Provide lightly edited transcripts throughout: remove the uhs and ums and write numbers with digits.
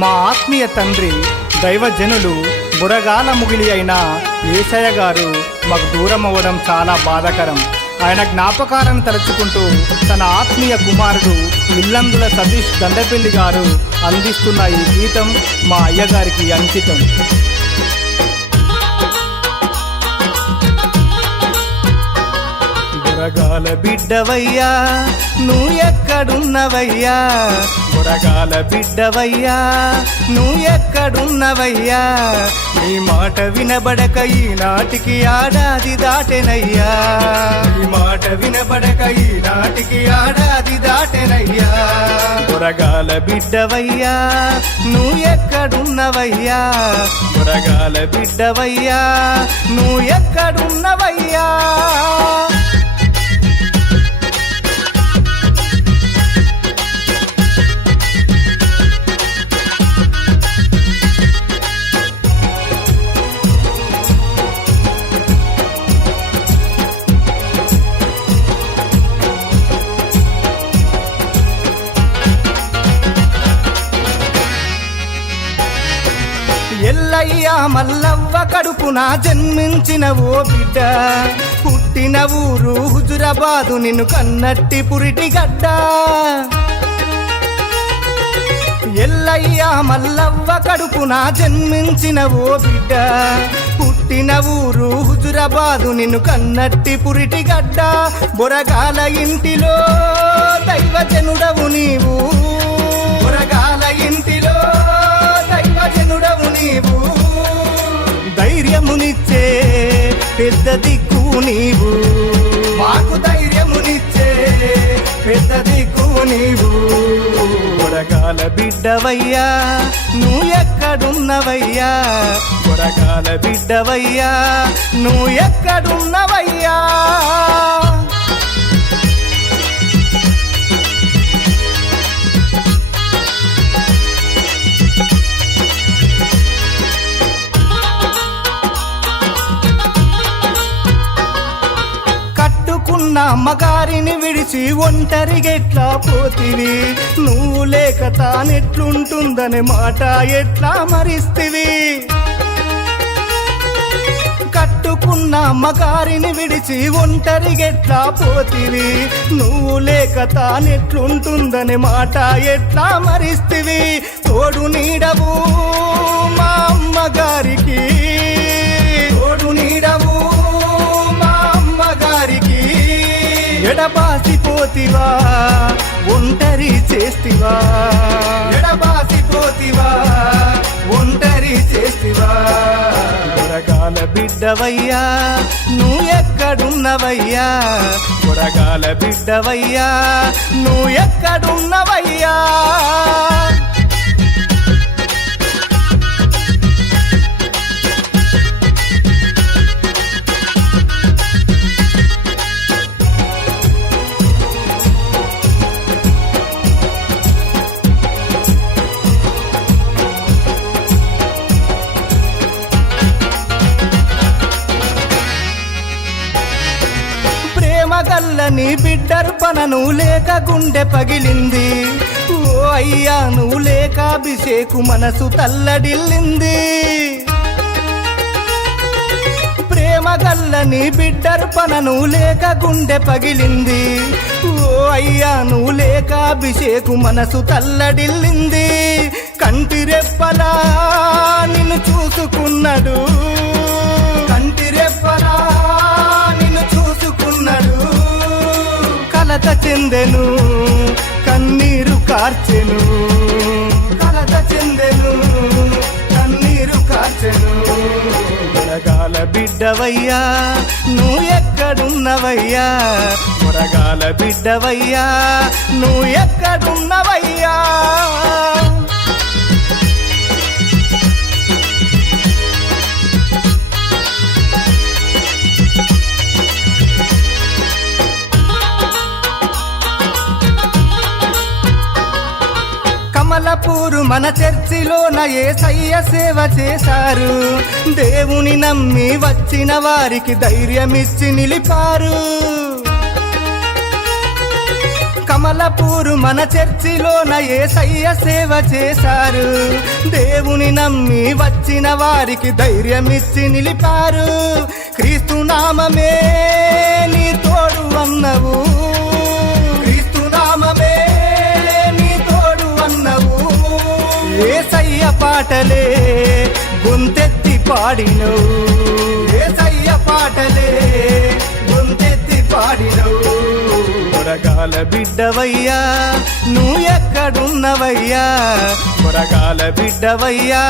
మా ఆత్మీయ తండ్రి దైవజనులు బురగాల ముగిలి అయిన యేసయ్య గారు మాకు దూరం అవ్వడం చాలా బాధాకరం. ఆయన జ్ఞాపకాలను తలుచుకుంటూ తన ఆత్మీయ కుమారుడు ఇల్లందుల సతీష్ దండపల్లి గారు అందిస్తున్న ఈ గీతం మా అయ్యగారికి అంకితం. బురగాల బిడ్డవయ్యా నువ్వు ఎక్కడున్నవయ్యా, బురగాల బిడ్డవయ్యా నువ్వు ఎక్కడున్నవయ్యా, నీ మాట వినబడక ఈనాటికి ఏడాది దాటెనయ్యా, నీ మాట వినబడక ఈనాటికి ఏడాది దాటెనయ్యా. బురగాల బిడ్డవయ్యా నువ్వు ఎక్కడున్నవయ్యా, బురగాల బిడ్డవయ్యా నువ్వు ఎక్కడున్నవయ్యా. ఎల్లయ్య మల్లవ్వ కడుపున జన్మించిన ఓ బిడ్డ, పుట్టిన ఊరు హుజురాబాదు నిన్ను కన్నట్టి పురిటి గడ్డ. ఎల్లయ్య మల్లవ్వ కడుపున జన్మించిన ఓ బిడ్డ, పుట్టిన ఊరు హుజురాబాదు నిన్ను కన్నట్టి పురిటి గడ్డ. బురగాల ఇంటిలో దైవజనుడవు నీవు, బురగాల ఇంటిలో దైవజనుడవు నీవు, ధైర్యమునిచ్చే పెద్ద దిక్కు నీవు, మాకు ధైర్యమునిచ్చే పెద్ద దిక్కు నీవు. బురగాల బిడ్డవయ్యా నువ్వు ఎక్కడున్నవయ్యా, బురగాల బిడ్డవయ్యా నువ్వు ఎక్కడున్నవయ్యా. అమ్మగారిని విడిచి ఒంటరిగెట్లా పోతివి, నువ్వు లేక తానెట్లుంటుందనే మాట ఎట్లా మరిస్తివి. కట్టుకున్న అమ్మగారిని విడిచి ఒంటరిగెట్లా పోతివి, నువ్వు లేక తానెట్లుంటుందనే మాట ఎట్లా మరిస్తివి. తోడు నీడవు మా అమ్మగారికి, తోడు నీడవు మా అమ్మగారికి, ఎడబాసిపోతివా ఒంటరి చేస్తివా, ఎడబాసిపోతివా ఒంటరి చేస్తివా. బురగాల బిడ్డవయ్యా నువ్వు ఎక్కడున్నవయ్యా, బురగాల బిడ్డవయ్యా నువ్వు ఎక్కడున్నవయ్యా. నీ బిడ్డర్పణను లేక గుండె పగిలింది, ఓ అయ్యా నువ్వు లేక అభిషేకు మనసు తల్లడిల్లింది. ప్రేమ గల్ల నీ బిడ్డర్పణను లేక గుండె పగిలింది, ఓ అయ్యా నువ్వు లేక అభిషేకు మనసు తల్లడిల్లింది. కంటి రెప్పలా నిన్ను చూసుకున్నాడు, కంటి రెప్పలా నిన్ను చూసుకున్నాడు, కలత చెందెను కన్నీరు కార్చెను, కలత చెందెను కన్నీరు కార్చెను. బురగాల బిడ్డవయ్యా నువ్వు ఎక్కడున్నవయ్యా, బురగాల బిడ్డవయ్యా నువ్వు ఎక్కడున్నవయ్యా. కమలపూరు మన చర్చిలోన యేసయ్య సేవ చేశారు, దేవుని నమ్మి వచ్చిన వారికి ధైర్యమిచ్చి నిలిపారు. కమలపూరు మన చర్చిలోన యేసయ్య సేవ చేశారు. దేవుని నమ్మి వచ్చిన వారికి ధైర్యమిచ్చి నిలిపారు. క్రీస్తు నామమే నీ తోడు అన్నవు, క్రీస్తు నామమే నీ తోడు అన్నవు. యేసయ్య పాటలే గొంతెత్తి పాడినవు, యేసయ్య పాటలే గొంతెత్తి పాడినవు. మురగాల బిడ్డవయ్యా నువ్వు ఎక్కడున్నవయ్యా, మురగాల బిడ్డవయ్యా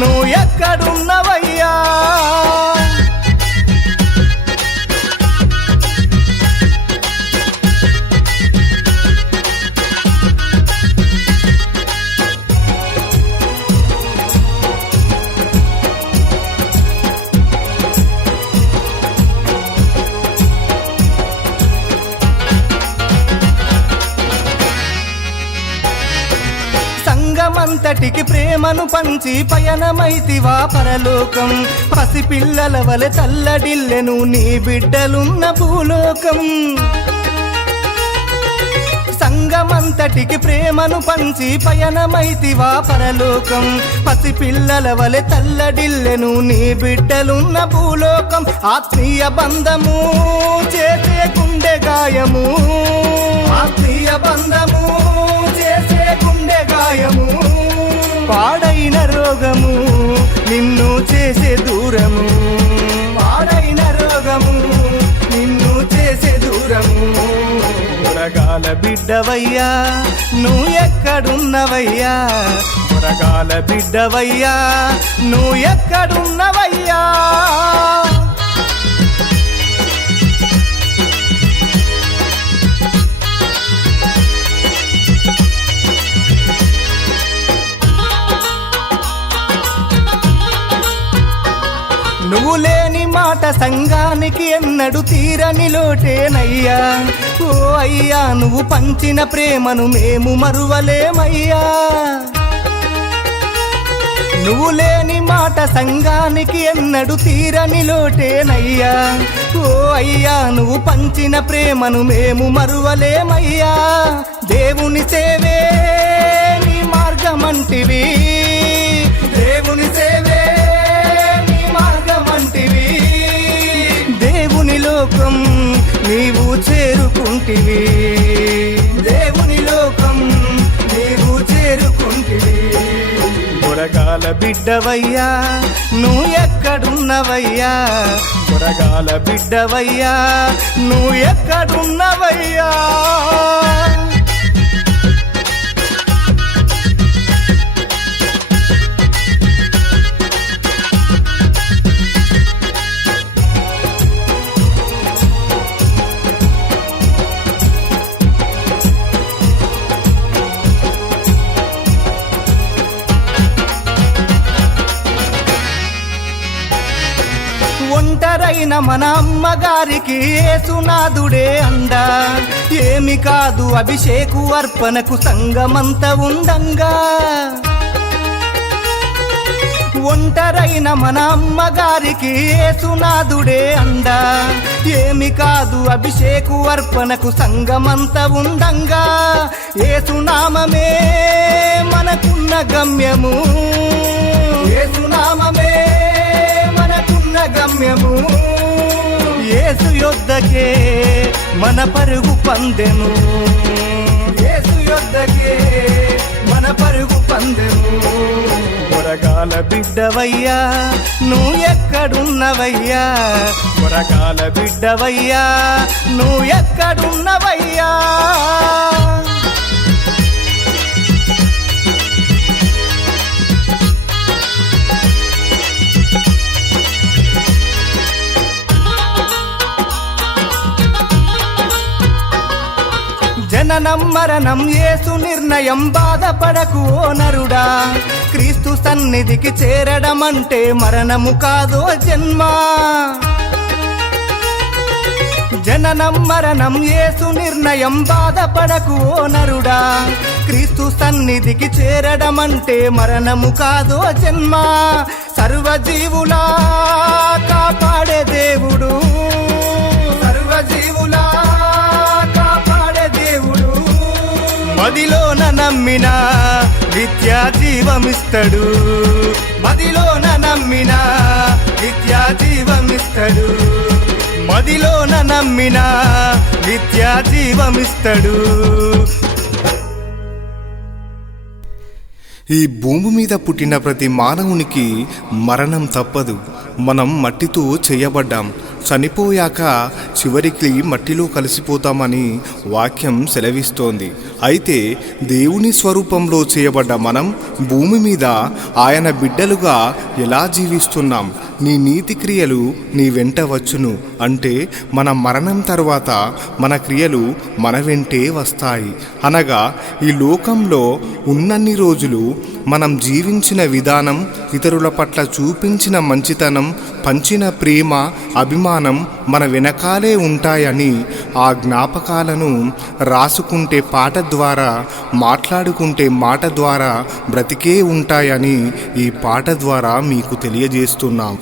నువ్వు ఎక్కడున్నవయ్యా. సంగమంతటికి ప్రేమను పంచి పయనమైతివా పరలోకం. పసిపిల్లల వలె తల్లడిల్లెను నీ బిడ్డలున్న భూలోకం. సంగమంతటికి ప్రేమను పంచి పయనమైతివా పరలోకం. పసిపిల్లల వలె తల్లడిల్లెను నీ బిడ్డలున్న భూలోకం. ఆత్మీయ బంధము చేసే గుండె గాయము, ఆత్మీయ బంధము చేసే గుండె గాయము. పాడైన రోగము నిన్ను చేసే దూరము, పాడైన రోగము నిన్ను చేసే దూరము. మురగాల బిడ్డవయ్యా నువ్వు ఎక్కడున్నవయ్యా, మురగాల బిడ్డవయ్యా నువ్వు ఎక్కడున్నవయ్యా. నువ్వు లేని మాట సంఘానికి ఎన్నడు తీరని లోటేనయ్యా. ఓ అయ్యా నువ్వు పంచిన ప్రేమను మేము మరువలేమయ్యా. నువ్వు లేని మాట సంఘానికి ఎన్నడు తీరని లోటేనయ్యా. ఓ అయ్యా నువ్వు పంచిన ప్రేమను మేము మరువలేమయ్యా. దేవుని సేవే నీ మార్గమంటివి, దేవుని సేవే మార్గమంటివి. దేవుని లోకం నీవు చేరుకుంటివి, దేవుని లోకం నీవు చేరుకుంటివి. మురగాల బిడ్డవయ్యా నువ్వు ఎక్కడున్నవయ్యా, మురగాల బిడ్డవయ్యా నువ్వు ఎక్కడున్నవయ్యా. ఒంటరైన మన అమ్మగారికి యేసునాథుడే అండా. ఏమి కాదు అభిషేకు అర్పణకు సంగమంత ఉండంగా. ఒంటరైన మన అమ్మగారికి యేసునాథుడే అండా. ఏమి కాదు అభిషేకు అర్పణకు సంగమంత ఉండంగా. యేసునామమే మనకున్న గమ్యము, యేసునామమే మనకున్న గమ్యము. యేసు యొద్దకే మన పరుగు పందెము, యేసు యొద్దకే మన పరుగు పందెము. మురగాల బిడ్డవయ్యా నువ్వు ఎక్కడున్నవయ్యా, మురగాల బిడ్డవయ్యా నువ్వు ఎక్కడున్నవయ్యా. జననం మరణం యేసు నిర్ణయం, బాధపడకు ఓ నరుడా. క్రీస్తు సన్నిధికి చేరడమంటే మరణము కాదో జన్మ. జననం మరణం యేసు నిర్ణయం, బాధపడకు ఓ నరుడా. క్రీస్తు సన్నిధికి చేరడమంటే మరణము కాదో జన్మ. సర్వజీవులా కాపాడే దేవుడు, సర్వజీవులా కాపాడే దేవుడు. మదిలోన నమ్మిన నిత్య జీవమిస్తడు, మదిలోన నమ్మిన నిత్య జీవమిస్తడు, మదిలోన నమ్మిన నిత్య జీవమిస్తడు. ఈ భూమి మీద పుట్టిన ప్రతి మానవునికి మరణం తప్పదు. మనం మట్టితో చేయబడ్డాం. చనిపోయాక చివరికి మట్టిలో కలిసిపోతామని వాక్యం సెలవిస్తోంది. అయితే దేవుని స్వరూపంలో చేయబడ్డ మనం భూమి మీద ఆయన బిడ్డలుగా ఎలా జీవిస్తున్నాం? నీ నీతి క్రియలు నీ వెంట వచ్చును అంటే మన మరణం తర్వాత మన క్రియలు మన వెంటే వస్తాయి. అనగా ఈ లోకంలో ఉన్నన్ని రోజులు మనం జీవించిన విధానం, ఇతరుల పట్ల చూపించిన మంచితనం, పంచిన ప్రేమ, అభిమానం మన వెనకాలే ఉంటాయని ఆ జ్ఞాపకాలను రాసుకుంటే పాట ద్వారా, మాట్లాడుకుంటే మాట ద్వారా బ్రతికే ఉంటాయని ఈ పాట ద్వారా మీకు తెలియజేస్తున్నాం.